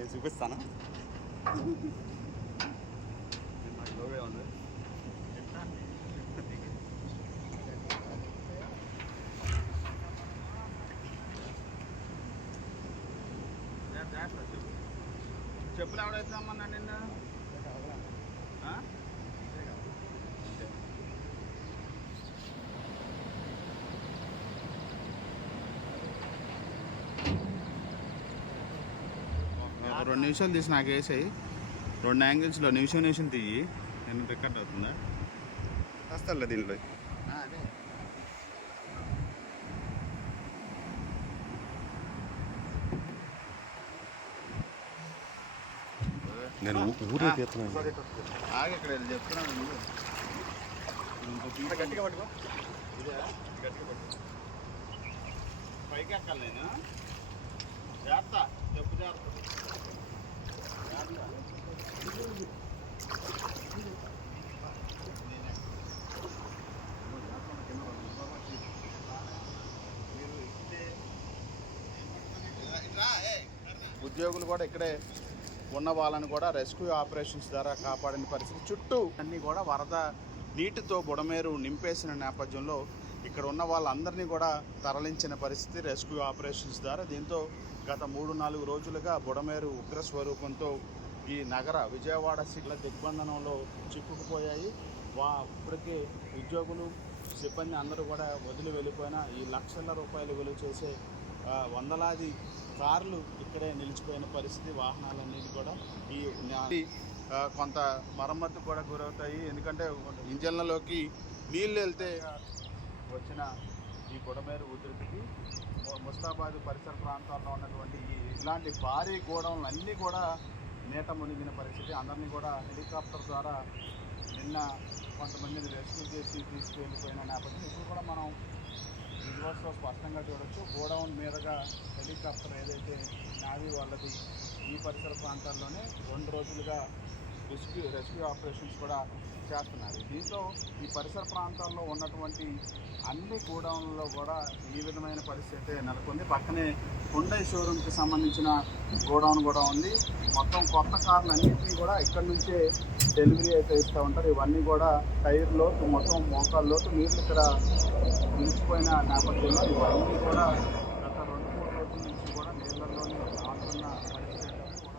నేను చూపిస్తాను? నాకు లోగే ఉంది చెప్పులు ఎవడైతుందమ్మా నిన్న? రెండు నిమిషాలు తీసి నాకు వేసాయి. రెండు యాంగిల్స్లో నిమిషం నిమిషం తీయి నేను రికార్డ్ అవుతుందా? వస్తాలే దీనిలో నేను ఊరే తీస్తున్నాను ఆగి ఇక్కడ వెళ్ళి చెప్తున్నాను నువ్వు. ఇంకో పీట గట్టిగా పట్టుకో. ఇదే గట్టిగా పట్టుకో. పైకి ఎక్కాలి నేను. జాగ్రత్త చెప్పు జాగ్రత్త. ఉద్యోగులు కూడా ఇక్కడే ఉన్న వాళ్ళని కూడా రెస్క్యూ ఆపరేషన్స్ ద్వారా కాపాడిన పరిస్థితి. చుట్టూ అన్నీ కూడా వరద నీటితో బుడమేరు నింపేసిన నేపథ్యంలో ఇక్కడ ఉన్న వాళ్ళందరినీ కూడా తరలించిన పరిస్థితి రెస్క్యూ ఆపరేషన్స్ ద్వారా. దీంతో గత మూడు నాలుగు రోజులుగా బుడమేరు ఉగ్ర స్వరూపంతో ఈ నగర విజయవాడ సిగ్ల దిగ్బంధనంలో చిక్కుకుపోయాయి. వా ఇప్పటికే ఉద్యోగులు సిబ్బంది అందరూ కూడా వదిలి వెళ్ళిపోయిన ఈ లక్షల రూపాయలు విలువ చేసే వందలాది కార్లు ఇక్కడే నిలిచిపోయిన పరిస్థితి వాహనాలన్నీ కూడా ఈ కొంత మరమ్మతు కూడా గురవుతాయి. ఎందుకంటే ఇంజన్లలోకి నీళ్ళు వెళ్తే వచ్చిన ఈ బుడమేరు ఉధృతికి ముస్తాబాద్ పరిసర ప్రాంతాల్లో ఉన్నటువంటి ఈ ఇలాంటి భారీ గోడౌన్లు అన్నీ కూడా నీట మునిగిన పరిస్థితి. అందరినీ కూడా హెలికాప్టర్ ద్వారా నిన్న కొంతమందిని రెస్క్యూ చేసి తీసుకెళ్ళిపోయిన నేపథ్యం. ఇప్పుడు కూడా మనం విజువల్స్లో స్పష్టంగా చూడొచ్చు. గోడౌన్ మీదుగా హెలికాప్టర్ ఏదైతే నావీ వాళ్ళది ఈ పరిసర ప్రాంతాల్లోనే రెండు రోజులుగా రెస్క్యూ రెస్క్యూ ఆపరేషన్స్ కూడా చేస్తున్నారు. దీంతో ఈ పరిసర ప్రాంతాల్లో ఉన్నటువంటి అన్ని గోడౌన్లో కూడా ఈ విధమైన పరిస్థితి నెలకొంది. పక్కనే హుండై షోరూమ్కి సంబంధించిన గోడౌన్ కూడా ఉంది. మొత్తం కొత్త కార్లు అన్నింటినీ కూడా ఇక్కడ నుంచే డెలివరీ అయితే ఇస్తూ ఉంటారు. ఇవన్నీ కూడా టైర్ లోతు మొత్తం మోకాల లోతు నీళ్ళు ఇక్కడ నిలిచిపోయిన నేపథ్యంలో ఇవన్నీ కూడా గత రెండు మూడు రోజుల నుంచి కూడా నీళ్ళల్లోనే ఆడుతున్న పరిస్థితి ఏంటంటే కూడా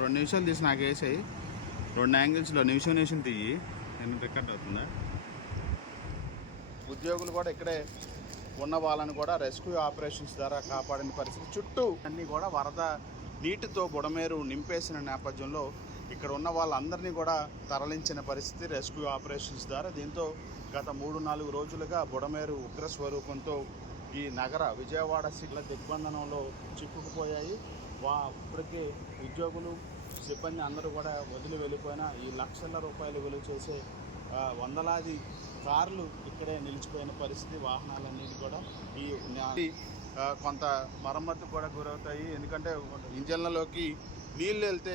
రెండు నిమిషాలు తీసి నాకు వేసాయి. రెండు యాంగిల్స్లో నిమిషం నిమిషం తీయి నేను రికార్డ్ అవుతుందా? ఉద్యోగులు కూడా ఇక్కడే ఉన్న వాళ్ళని కూడా రెస్క్యూ ఆపరేషన్స్ ద్వారా కాపాడిన పరిస్థితి. చుట్టూ అన్నీ కూడా వరద నీటితో బుడమేరు నింపేసిన నేపథ్యంలో ఇక్కడ ఉన్న వాళ్ళందరినీ కూడా తరలించిన పరిస్థితి రెస్క్యూ ఆపరేషన్స్ ద్వారా. దీంతో గత మూడు నాలుగు రోజులుగా బుడమేరు ఉగ్ర స్వరూపంతో ఈ నగర విజయవాడ సిగ్ల దిగ్బంధనంలో చిక్కుకుపోయాయి. వా ఇప్పటికే ఉద్యోగులు సిబ్బంది అందరూ కూడా వదిలి వెళ్ళిపోయిన ఈ లక్షల రూపాయలు విలువ చేసే వందలాది కార్లు ఇక్కడే నిలిచిపోయిన పరిస్థితి వాహనాలన్నిటి కూడా ఈ కొంత మరమ్మతు కూడా గురవుతాయి. ఎందుకంటే ఇంజన్లలోకి నీళ్ళు వెళ్తే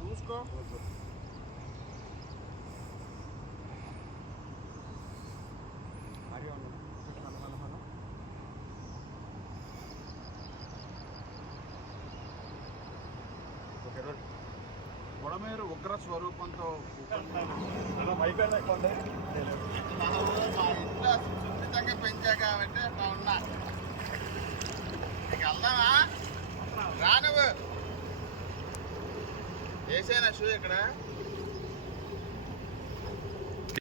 చూసుకో మరి లారీ జాగ్రత్త ఉంచాలా? ఎవడాడున్నా? ఉగ్ర స్వరూపంతో మా సున్నితంగా పెంచా కాబట్టి అట్లా ఉన్నా అక్కడికి వెళ్దామా? రానువ్వు. వేసేనా షూ ఇక్కడ?